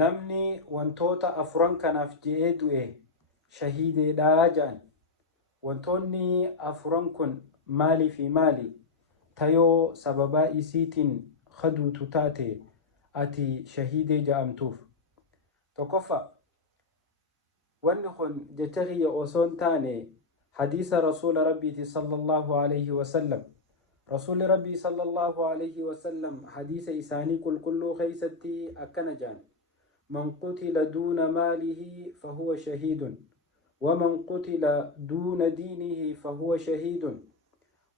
namni wantoota afran kanaaf je'ee du'e shahiideedhaa jedhan. Wantoonni afran kun maalii fi maali? Tayoo sababaa isiitiin haduutu taate ati shahiidee jedhamtuuf. Tokkoffaa wanni kun jecha kiyya osoo hin taane hadiisa rasuula rabbiiti sallallahu alayhi wasallam. Rasuulli rabbii sallallahu alayhi wasallam hadiisa isaanii qulqulluu keeysatti akkana jedhan: man qutila duuna maalihi fahuwa shahiidun ومن قتل دون دينه فهو شهيد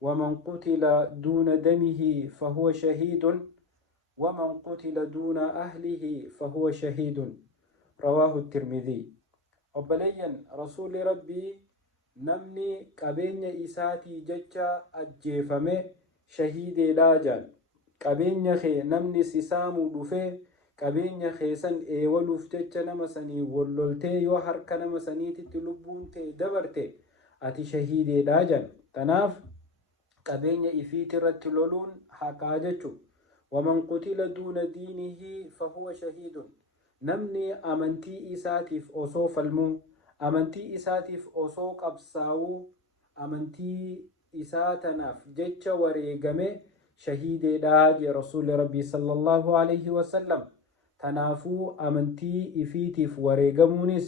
ومن قتل دون دمه فهو شهيد ومن قتل دون أهله فهو شهيد رواه الترمذي. وبلين رسول ربي نمني قبين إساتي ججا أجيفمي شهيد لاجان قبين خي نمني سسامو دفه qabeenya keessan eewaluuf jecha nama sanii walloltee yoo harka nama saniititti lubbuun ta'e dabarte ati shahiideedhaa jedhan. Tanaaf qabeenya ifiiti irratti loluun haqaa jechuudha. waman qutila duuna diinihi fahuwa shahiidun. Namni amantii isaatiif osoo falmuu, amantii isaatiif osoo qabsaa'uu, amantii isaa tanaaf jecha wareegame shahiideedhaa jedhe rasuulli rabbii sallallahu alayhi wasallam. Tanaafuu amantii ifiitiif wareegamuunis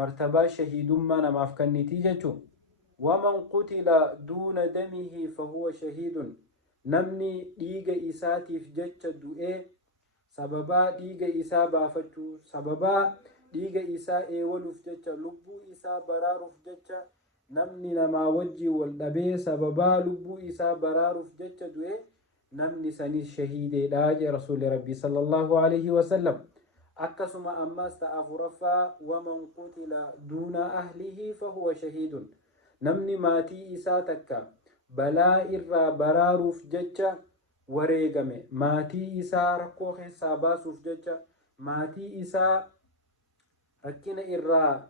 martabaa shahiidummaa namaaf kennitii jechuudha. waman qutila duuna damihi fahuwa shahiidun. Namni dhiiga isaatiif jecha du'ee sababaa dhiiga isaa baafachuu, sababaa dhiiga isaa eewaluuf jecha, lubbuu isaa baraaruuf jecha namni namaa wajjii wal dhabee sababaa lubbuu isaa baraaruuf jecha du'ee namni sanis shahiideedhaa jedhe rasuulli rabbii sallallahu alayhi wasallam. Akkasuma ammas ta'afuraffaa waman qutila duuna ahlihi fahuwa shahiidun. Namni maatii isaa takka balaa irraa baraaruuf jecha wareegame, maatii isaa rakkoo keessaa baasuuf jecha, maatii isaa rakkina irraa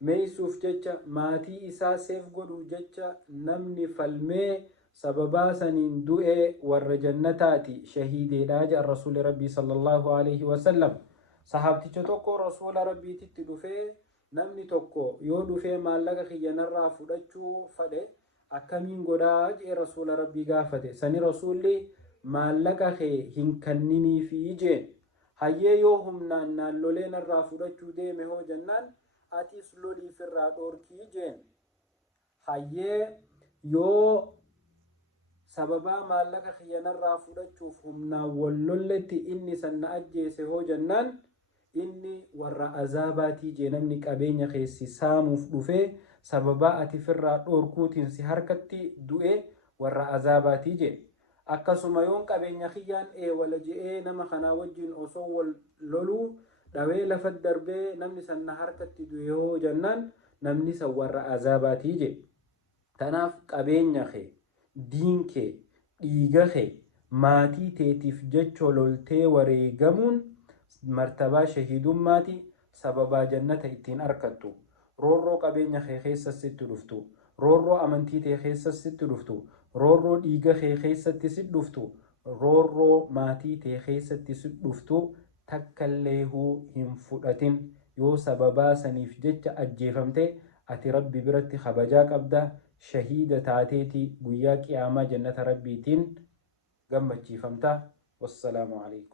meeysuuf jecha, maatii isaa seef godhuuf jecha namni falmee sababaa saniin du'ee warra jannataati shahiideedhaa jedhan rasuuli rabbii sallallahu alayhi wasallam. Sahaabticha tokko rasuula rabbiititti dhufee namni tokko yoo dhufee maallaqa kiyyanarraa fudhachuu fedhe akkamiin godhaa jedhe rasuula rabbii gaafate. Sani rasuulli maallaqa kee hin kenniniifi jeen. Hayyee yoo humnaan naallolee narraa fudhachuu deeme hoo jennaan atis loliif irraa dhoorkii jeen. Hayyee yoo sababaa maallaqa kiyyanarraa fudhachuuf humnaan wallolletti inni sanna ajjeese hoo jennaan inni warra azaabaatii jee. Namni qabeenya keessi saamuuf dhufee sababaa ati firraa dhoorkuutiin si harkatti du'e warra azaabaatii jee. Akkasuma yoon qabeenya kiyyaan eewala je'ee nama kanaa wajjin osoo wal loluu dhawee lafa darbee namni sanna harkatti du'e hoo jennaan namni san warra azaabaatii jee. Tanaaf qabeenya kee, diin kee, dhiiga kee, maatii teetiif jecha loltee wareegamuun martabaa shahiidummaati. Sababaa jannata ittiin arkattu, roorroo qabeenya kee keessas sitti dhuftu, roorroo amantii tee keessas sitti dhuftu, roorroo dhiiga kee keessatti sitti dhuftu, roorroo maatii tee keessatti sitti dhuftu takkalleehuu hin fudhatin. Yoo sababaa saniif jecha ajjeefamte ati rabbi biratti kabajaa qabda. Shahiida taateeti guyyaa qiyaamaa jannata rabbiitiin gammachiifamta. Wassalaamu alaykum.